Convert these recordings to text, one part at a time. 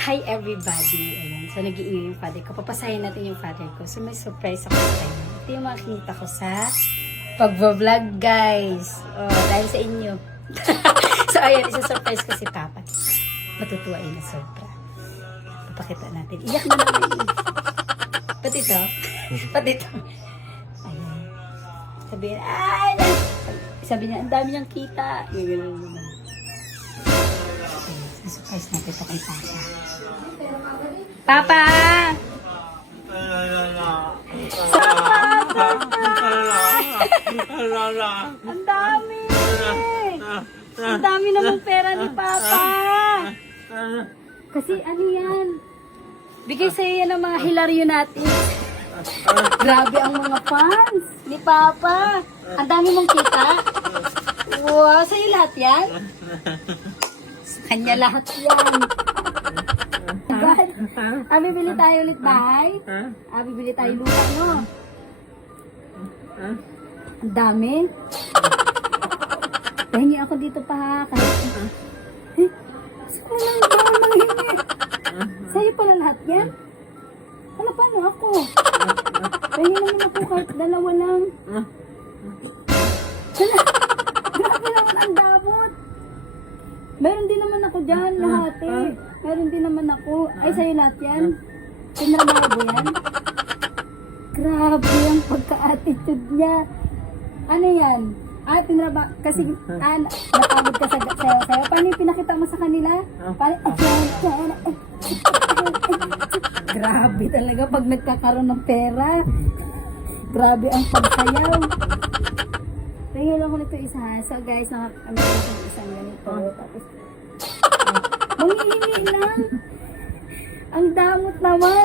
Hi everybody! Ayan, so nag-iingay yung father ko. Papasahin natin yung father ko. So may surprise ako sa kanya. Ito yung makikita ko sa pag-vlog guys. Oh, dahil sa inyo. So ayan, isa-surprise ko si Papa. Matutuwa yun na sobra. Papakita natin. Iyak na naman. Pati ito. Pati ito. Ayan. Sabi niya, ang dami niyang kita. Gano'n naman. Surprise natin ito kay Papa. Papa! Ang dami! Ang dami naman pera ni Papa! Kasi ano yan? Bigay sa'yo yan ng mga hilaryo natin. Grabe ang mga fans ni Papa. Ang dami mong kita. Wow, sa'yo lahat yan? Kanya lahat yan. Bibili tayo ulit bahay? Bibili tayo lupa, no? Ang dami. Pahingi ako dito pa ha. Gusto ko lang bawal manghingi. Sa'yo pala lahat yan? Wala paano ako? Pahingi naman ako kahit dalawa lang. Grabe naman ang damot. Meron din naman ako dyan, lahat eh. Meron din naman ako. Ay, sa'yo lahat yan? Pinrabaho mo yan? Grabe ang pagka-attitude niya. Ano yan? Pinrabaho. Kasi, napagod ka sa'yo. Paano yung pinakita mo sa kanila? Grabe talaga pag nagkakaroon ng pera. Grabe ang pagsayaw. Tingin lang ko nito isa ha. So guys, nakakamitin ko isang ganito. Tapos, manghihingi lang. Ang damot naman.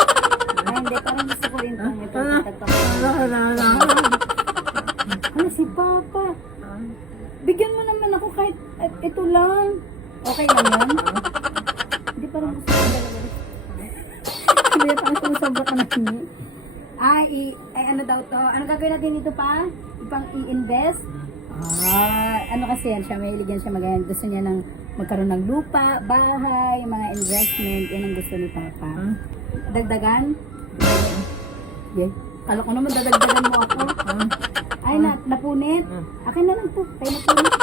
Ay, hindi. Parang gusto ko rin itong ito. Ano si Papa? Bigyan mo naman ako kahit ito lang. Okay lang yan? Hindi parang gusto ko dalawa rin. Hindi parang sumusobra ka na hingi. Ay, ano daw to? Ano gagawin natin dito pa? Ipang i-invest? Ano kasi yan siya, may iligyan siya magayon. Gusto niya ng magkaroon ng lupa, bahay, mga investment. Yan ang gusto ni Papa. Dagdagan? Yeah. Kala ko naman dadagdagan mo ako. Ay, napunit? Akin na lang to. Kaya napunit.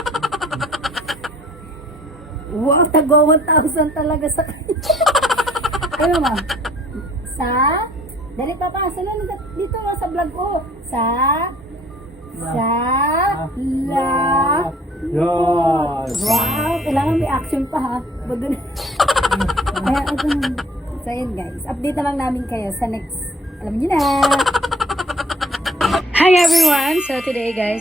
Wow, tagwa 1,000 talaga sa kanya. Ano ma? Dali Papa, sunod dito sa vlog ko. Wow, kailangan may action pa ha. So yun guys, update na lang namin kayo sa next, alam niyo na. Hi everyone! So today guys,